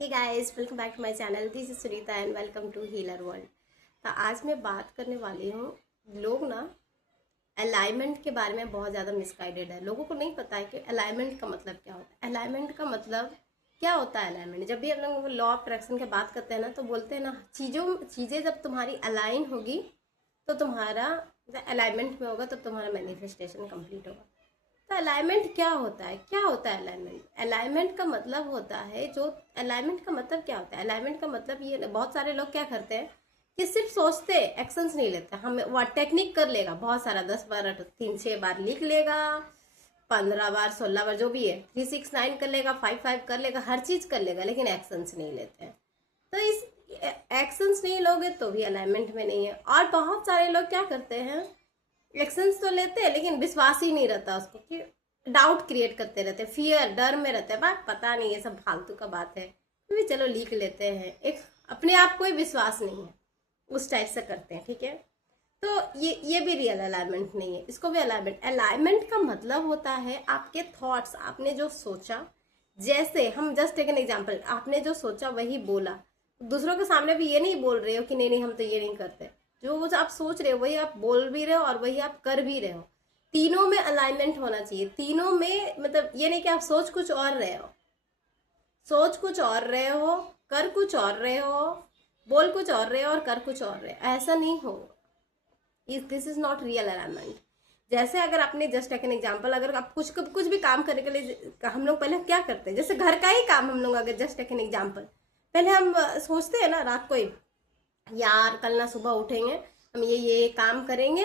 Hey guys, welcome back to my channel. This is Sunita and welcome to healer world. तो आज मैं बात करने वाली हूँ, लोग ना अलाइनमेंट के बारे में बहुत ज़्यादा मिसगाइडेड है। लोगों को नहीं पता है कि अलाइनमेंट का मतलब क्या होता है। अलाइनमेंट का मतलब क्या होता है? अलाइनमेंट, जब भी हम लोग लॉ ऑफ अट्रैक्शन की बात करते हैं ना, तो बोलते हैं ना, चीज़ें जब तुम्हारी अलाइन होगी तो तुम्हारा अलाइनमेंट में होगा, तब तुम्हारा मैनिफेस्टेशन कंप्लीट होगा। तो अलाइनमेंट क्या होता है? क्या होता है अलाइनमेंट? अलाइनमेंट का मतलब होता है, जो अलाइनमेंट का मतलब क्या होता है? अलाइनमेंट का मतलब ये, बहुत सारे लोग क्या करते हैं कि सिर्फ सोचते, एक्शंस नहीं लेते। हम वो टेक्निक कर लेगा बहुत सारा, 10 बार 3-6 बार लिख लेगा, 15 बार 16 बार जो भी है, 3-6-9 कर लेगा, 5-5 कर लेगा, हर चीज कर लेगा, लेकिन एक्शंस नहीं लेते हैं। तो इस एक्शंस नहीं लोगे तो भी अलाइनमेंट में नहीं है। और बहुत सारे लोग क्या करते हैं, एक्शंस तो लेते हैं लेकिन विश्वास ही नहीं रहता उसको, कि डाउट क्रिएट करते रहते हैं, फियर, डर में रहते हैं, बात पता नहीं, ये सब फालतू का बात है, भी चलो लिख लेते हैं। एक अपने आप को ही विश्वास नहीं है, उस टाइप से करते हैं। ठीक है, तो ये भी रियल अलाइनमेंट नहीं है, इसको भी अलाइनमेंट। अलाइनमेंट का मतलब होता है आपके थॉट्स, आपने जो सोचा, जैसे हम जस्ट एक एग्जांपल, आपने जो सोचा वही बोला। दूसरों के सामने भी ये नहीं बोल रहे हो कि नहीं नहीं हम तो ये नहीं करते। जो आप सोच रहे हो वही आप बोल भी रहे हो और वही आप कर भी रहे हो। तीनों में अलाइनमेंट होना चाहिए। तीनों में मतलब ये नहीं कि आप सोच कुछ और रहे हो, सोच कुछ और रहे हो, कर कुछ और रहे हो, बोल कुछ और रहे हो और कर कुछ और रहे हो, ऐसा नहीं हो। This is not real alignment. जैसे अगर आपने जस्ट एक एग्जांपल, अगर आप कुछ भी काम करने के लिए, हम लोग पहले क्या करते हैं, जैसे घर का ही काम, हम लोग अगर जस्ट एक एग्जांपल, पहले हम सोचते हैं ना रात को ही, यार कल ना सुबह उठेंगे, हम ये काम करेंगे।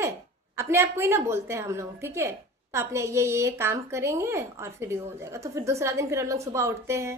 अपने आप को ही ना बोलते हैं हम लोग, ठीक है, तो अपने ये काम करेंगे और फिर ये हो जाएगा। तो फिर दूसरा दिन फिर हम लोग सुबह उठते हैं,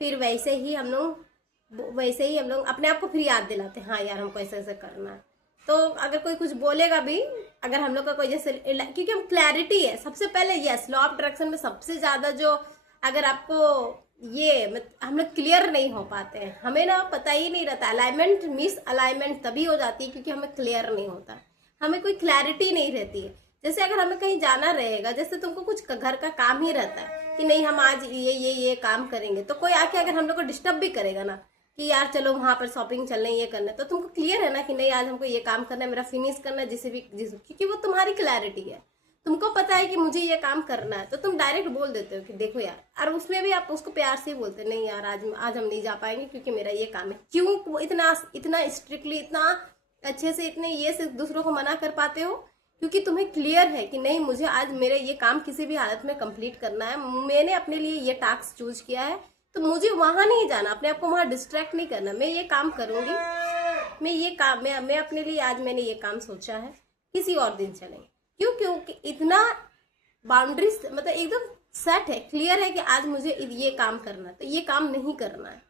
फिर वैसे ही हम लोग अपने आप को फिर याद दिलाते हैं, हाँ यार हमको ऐसे ऐसे करना है। तो अगर कोई कुछ बोलेगा भी, अगर हम लोग का कोई जैसे, क्योंकि हम क्लैरिटी है सबसे पहले, यस, लॉ ऑफ अट्रैक्शन में सबसे ज्यादा जो, अगर आपको ये हम लोग क्लियर नहीं हो पाते हैं, हमें ना पता ही नहीं रहता। अलाइनमेंट मिस अलाइनमेंट तभी हो जाती है क्योंकि हमें क्लियर नहीं होता, हमें कोई क्लैरिटी नहीं रहती है। जैसे अगर हमें कहीं जाना रहेगा, जैसे तुमको कुछ घर का काम ही रहता है कि नहीं हम आज ये काम करेंगे, तो कोई आके अगर हम लोग को डिस्टर्ब भी करेगा ना कि यार चलो वहां पर शॉपिंग चलना है, ये करना है, तो तुमको क्लियर है ना कि नहीं आज हमको ये काम करना है, मेरा फिनिश करना है, क्योंकि वो तुम्हारी क्लैरिटी है, तुमको पता है कि मुझे ये काम करना है, तो तुम डायरेक्ट बोल देते हो कि देखो यार। और उसमें भी आप उसको प्यार से ही बोलते नहीं यार आज हम नहीं जा पाएंगे क्योंकि मेरा ये काम है। क्यों वो इतना इतना स्ट्रिक्टली, इतना अच्छे से, इतने ये से दूसरों को मना कर पाते हो? क्योंकि तुम्हें क्लियर है कि नहीं मुझे आज मेरे ये काम किसी भी हालत में कंप्लीट करना है, मैंने अपने लिए ये टास्क चूज किया है, तो मुझे वहां नहीं जाना, अपने आप को वहां डिस्ट्रैक्ट नहीं करना, मैं ये काम करूंगी, मैं अपने लिए आज मैंने ये काम सोचा है, किसी और दिन चलेंगे। क्यों? क्योंकि इतना बाउंड्रीज मतलब एकदम सेट है, क्लियर है कि आज मुझे ये काम करना है, तो ये काम नहीं करना है।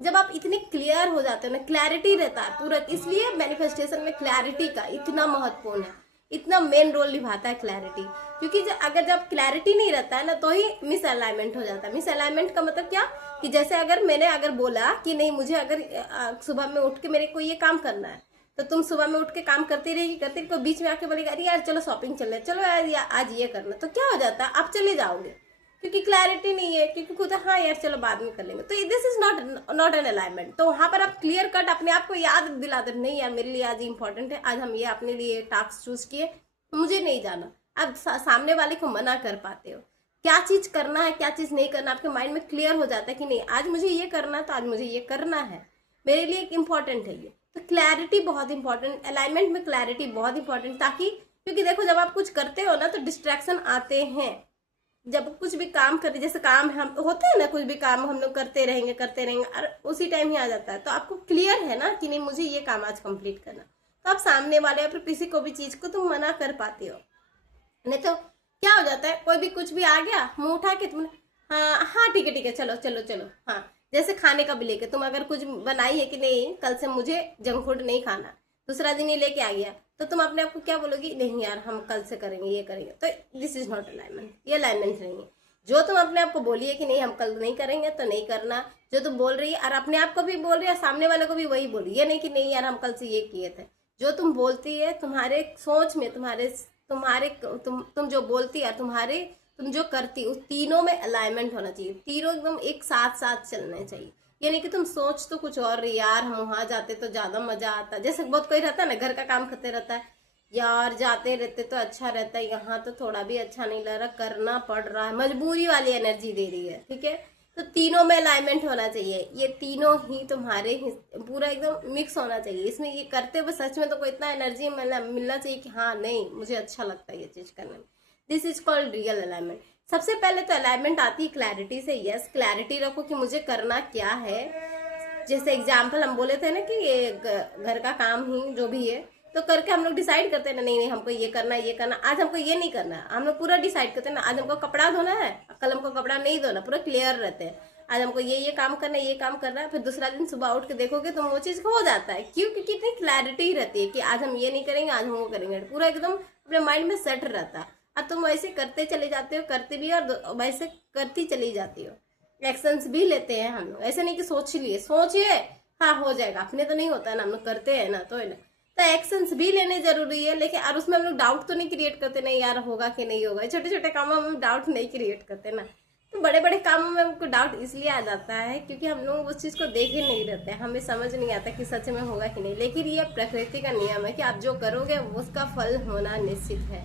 जब आप इतने क्लियर हो जाते हो ना, क्लैरिटी रहता है पूरा, इसलिए मैनिफेस्टेशन में क्लैरिटी का इतना महत्वपूर्ण है, इतना मेन रोल निभाता है क्लैरिटी। क्योंकि अगर जब क्लैरिटी नहीं रहता है ना, तो ही मिस अलाइनमेंट हो जाता है। मिस अलाइनमेंट का मतलब क्या, कि जैसे अगर मैंने बोला कि नहीं मुझे अगर सुबह में उठ के मेरे को ये काम करना है, तो तुम सुबह में उठ के काम करती रहेगी, तो बीच में आके बोलेगा अरे यार चलो शॉपिंग चल रहे, चलो यार आज ये करना, तो क्या हो जाता है, आप चले जाओगे क्योंकि क्लैरिटी नहीं है, क्योंकि खुद हाँ यार चलो बाद में कर लेंगे। तो this is not an alignment. तो वहां पर आप क्लियर कट अपने आप को याद दिलाते नहीं यार मेरे लिए आज इंपॉर्टेंट है, आज हम ये अपने लिए टास्क चूज किए, मुझे नहीं जाना। आप सामने वाले को मना कर पाते हो, क्या चीज करना है क्या चीज नहीं करना, आपके माइंड में क्लियर हो जाता है कि नहीं आज मुझे ये करना है, तो आज मुझे ये करना है, मेरे लिए इंपॉर्टेंट है ये। तो क्लैरिटी बहुत इंपॉर्टेंट, अलाइनमेंट में क्लैरिटी बहुत इंपॉर्टेंट, ताकि क्योंकि देखो जब आप कुछ करते हो ना तो डिस्ट्रैक्शन आते हैं। जब कुछ भी काम करते, जैसे काम हम होते हैं ना, कुछ भी काम हम लोग करते रहेंगे और उसी टाइम ही आ जाता है, तो आपको क्लियर है ना कि नहीं मुझे ये काम आज कंप्लीट करना, तो आप सामने वाले या फिर किसी को भी चीज को तुम मना कर पाते हो। नहीं तो क्या हो जाता है, कोई भी कुछ भी आ गया, मुंह उठा के तुमने हाँ हाँ ठीक है चलो चलो चलो, हाँ जैसे खाने का भी लेके तुम अगर कुछ बनाई है कि नहीं कल से मुझे जंक फूड नहीं खाना, दूसरा दिन ये लेके आ गया, तो तुम अपने आप को क्या बोलोगी, नहीं यार हम कल से करेंगे ये करेंगे। तो दिस इज नॉट अलाइनमेंट, ये अलाइनमेंट नहीं है। जो तुम अपने आप को बोलिए कि नहीं हम कल नहीं करेंगे तो नहीं करना, जो तुम बोल रही है और अपने आप को भी बोल रही है, सामने वाले को भी वही बोल रही है, नहीं कि नहीं यार हम कल से ये किए थे। जो तुम बोलती है तुम्हारे सोच में, तुम्हारे तुम जो बोलती है, तुम जो करती, उस तीनों में अलाइनमेंट होना चाहिए, तीनों एकदम एक साथ साथ चलने चाहिए। ये नहीं कि तुम सोच तो कुछ और रही, यार हम वहां जाते तो ज्यादा मजा आता। जैसे बहुत कोई रहता है ना, घर का काम करते रहता है, यार जाते रहते तो अच्छा रहता है, यहाँ तो थोड़ा भी अच्छा नहीं लग रहा, करना पड़ रहा है, मजबूरी वाली एनर्जी दे रही है, ठीक है। तो तीनों में अलाइनमेंट होना चाहिए, ये तीनों ही तुम्हारे पूरा एकदम मिक्स होना चाहिए इसमें। ये करते हुए सच में तो कोई इतना एनर्जी मिलना चाहिए कि हाँ नहीं मुझे अच्छा लगता है ये चीज करने में। This is called real alignment. सबसे पहले तो अलाइनमेंट आती है क्लैरिटी से। यस, क्लैरिटी रखो कि मुझे करना क्या है। जैसे एग्जाम्पल हम बोले थे ना कि ये घर का काम ही जो भी है, तो करके हम लोग डिसाइड करते हैं ना, नहीं नहीं हमको ये करना है, ये करना, आज हमको ये नहीं करना है, हम लोग पूरा डिसाइड करते हैं ना, आज हमको कपड़ा धोना है, कल हमको कपड़ा नहीं धोना, पूरा क्लियर रहते हैं, आज हमको ये काम करना है, ये काम करना है। फिर दूसरा दिन सुबह उठ के देखोगे तो वो चीज हो जाता है। क्यों? क्योंकि इतनी क्लैरिटी रहती है कि आज हम ये नहीं करेंगे, आज हम वो करेंगे, पूरा एकदम अपने माइंड में सेट रहता है। अब तुम वैसे करते चले जाते हो, करते भी और वैसे करती चली जाती हो। एक्शंस भी लेते हैं हम लोग, ऐसे नहीं कि सोच लिए सोचिए हाँ हो जाएगा, अपने तो नहीं होता है ना, हम लोग करते हैं ना, तो है ना। तो एक्शंस भी लेने जरूरी है, लेकिन और उसमें हम लोग डाउट तो नहीं क्रिएट करते, नहीं यार होगा कि नहीं होगा। छोटे छोटे कामों में डाउट नहीं क्रिएट करते ना। तो बड़े बड़े कामों में हमको डाउट इसलिए आ जाता है क्योंकि हम लोग उस चीज को देखे नहीं रहते, हमें समझ नहीं आता कि सच में होगा कि नहीं। लेकिन ये प्रकृति का नियम है कि आप जो करोगे उसका फल होना निश्चित है।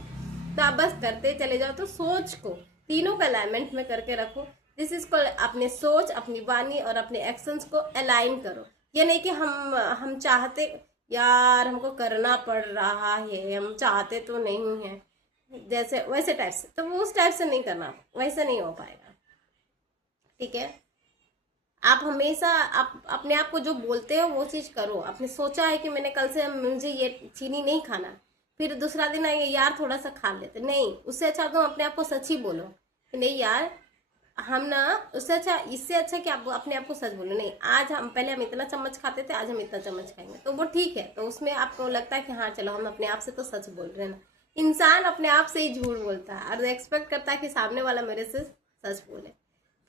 तो आप बस करते चले जाओ। तो सोच को तीनों का अलाइनमेंट में करके रखो। दिस इज कॉल्ड, अपने सोच, अपनी वाणी और अपने एक्शंस को अलाइन करो। ये नहीं कि हम चाहते, यार हमको करना पड़ रहा है, हम चाहते तो नहीं है, जैसे वैसे टाइप से, तो वो उस टाइप से नहीं करना, वैसे नहीं हो पाएगा, ठीक है। आप हमेशा आप अपने आप को जो बोलते हो वो चीज करो। आपने सोचा है कि मैंने कल से मुझे ये चीनी नहीं खाना, फिर दूसरा दिन आएंगे यार थोड़ा सा खा लेते, नहीं, उससे अच्छा तुम अपने आप को सच ही बोलो कि नहीं यार हम ना, उससे अच्छा, इससे अच्छा कि आप अपने आप को सच बोलो, नहीं आज हम पहले हम इतना चम्मच खाते थे, आज हम इतना चम्मच खाएंगे, तो वो ठीक है। तो उसमें आपको लगता है कि हाँ चलो हम अपने आप से तो सच बोल रहे हैं ना। इंसान अपने आप से ही झूठ बोलता है और एक्सपेक्ट करता है कि सामने वाला मेरे से सच बोले,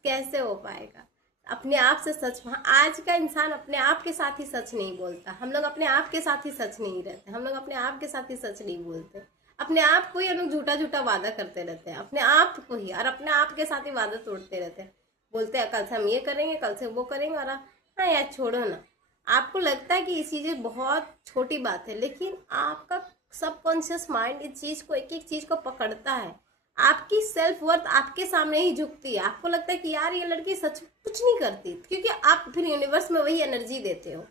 कैसे हो पाएगा? अपने आप से सच, आज का इंसान अपने आप के साथ ही सच नहीं बोलता। हम लोग अपने आप के साथ ही सच नहीं रहते, हम लोग अपने आप के साथ ही सच नहीं बोलते, अपने आप को ही हम लोग झूठा झूठा वादा करते रहते हैं, अपने आप को ही, और अपने आप के साथ ही वादा तोड़ते रहते हैं। बोलते हैं कल से हम ये करेंगे, कल से वो करेंगे, और हाँ यार छोड़ो ना। आपको लगता है कि ये चीजें बहुत छोटी बात है, लेकिन आपका सबकॉन्शियस माइंड इस चीज को, एक एक चीज को पकड़ता है। आपकी सेल्फ वर्थ आपके सामने ही झुकती है। आपको लगता है कि यार ये लड़की सच कुछ नहीं करती, क्योंकि आप फिर यूनिवर्स में वही एनर्जी देते हो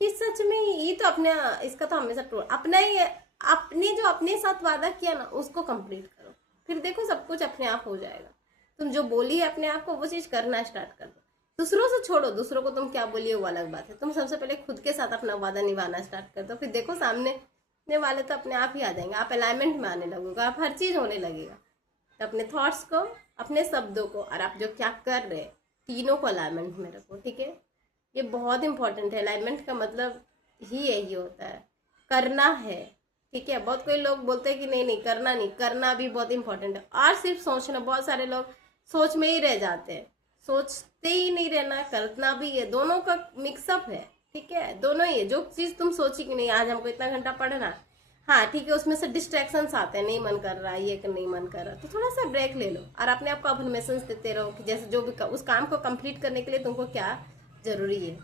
कि सच में ये तो अपने, इसका तो हमेशा अपना ही, अपने जो अपने साथ वादा किया ना उसको कंप्लीट करो, फिर देखो सब कुछ अपने आप हो जाएगा। तुम जो बोली अपने आप को वो चीज करना स्टार्ट कर दो। दूसरों से छोड़ो, दूसरों को तुम क्या बोलिए वो अलग बात है, तुम सबसे पहले खुद के साथ अपना वादा निभाना स्टार्ट कर दो, फिर देखो सामने वाले तो अपने आप ही आ जाएंगे, आप अलाइनमेंट में आने लगोगे, आप हर चीज होने लगेगा। तो अपने थॉट्स को, अपने शब्दों को और आप जो क्या कर रहे हैं, तीनों को अलाइनमेंट में रखो, ठीक है। ये बहुत इंपॉर्टेंट है। अलाइनमेंट का मतलब ही यही होता है, करना है, ठीक है। बहुत कोई लोग बोलते हैं कि नहीं नहीं करना नहीं, करना भी बहुत इंपॉर्टेंट है। और सिर्फ सोचना, बहुत सारे लोग सोच में ही रह जाते हैं, सोचते ही नहीं रहना, करना भी है, दोनों का मिक्सअप है, ठीक है। दोनों ही है। जो चीज तुम सोची कि नहीं आज हमको इतना घंटा पढ़ना, हाँ ठीक है, उसमें से डिस्ट्रैक्शंस आते हैं, नहीं मन कर रहा, ये नहीं मन कर रहा, तो थोड़ा सा ब्रेक ले लो और अपने आप को अफर्मेशंस देते रहो कि जैसे जो भी उस काम को कंप्लीट करने के लिए तुमको क्या जरूरी है।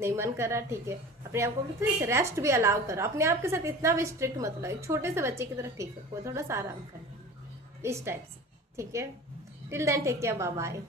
नहीं मन कर रहा, ठीक है, अपने आप को थोड़ी सी रेस्ट भी अलाउ करो। अपने आप के साथ इतना भी स्ट्रिक्ट मत लो, एक छोटे से बच्चे की तरह ठीक है, थोड़ा सा आराम करो, इस टाइप से, ठीक है। Till then take care, bye bye.